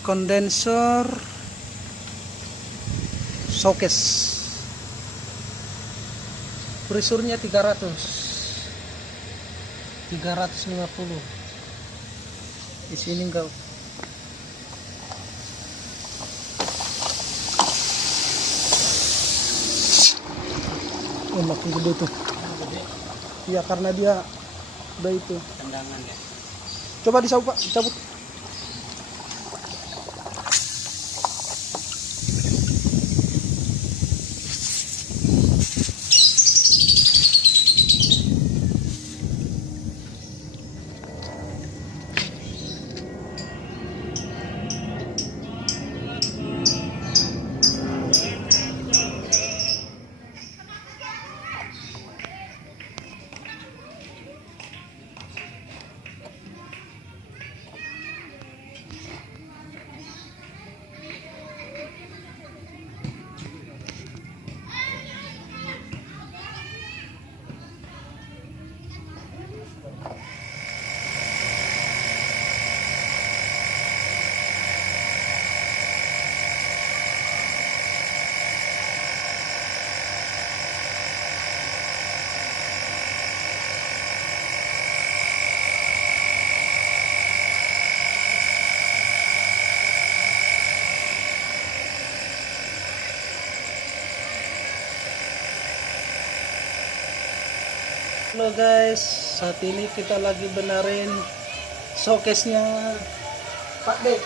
kondensor showcase, presurnya 350 di sini enggak. Oh, makin gede tuh. Iya, karena dia udah itu tendangan ya. coba dicabut Pak, dicabut. Halo guys, saat ini kita lagi benerin showcase-nya Pak Dek.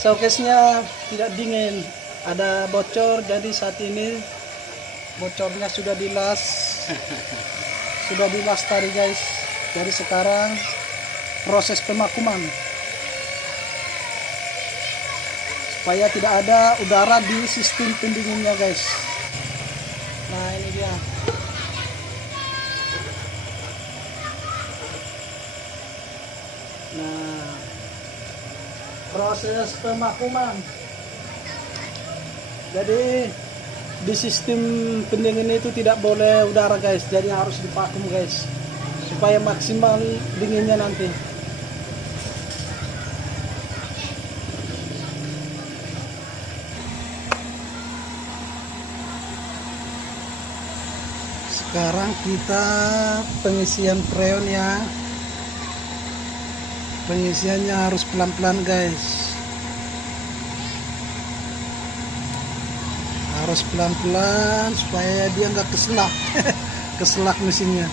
Showcase-nya tidak dingin, ada bocor, jadi saat ini bocornya sudah dilas. Sudah dilas tadi guys. Jadi sekarang proses pemakuman supaya tidak ada udara di sistem pendinginnya guys. Nah, ini dia. Nah, proses pemakuman. Jadi di sistem pendingin itu tidak boleh udara guys, jadi harus divakum guys, supaya maksimal dinginnya nanti. Sekarang kita pengisian freon ya. Pengisiannya harus pelan-pelan guys, harus pelan-pelan supaya dia nggak keselak keselak mesinnya.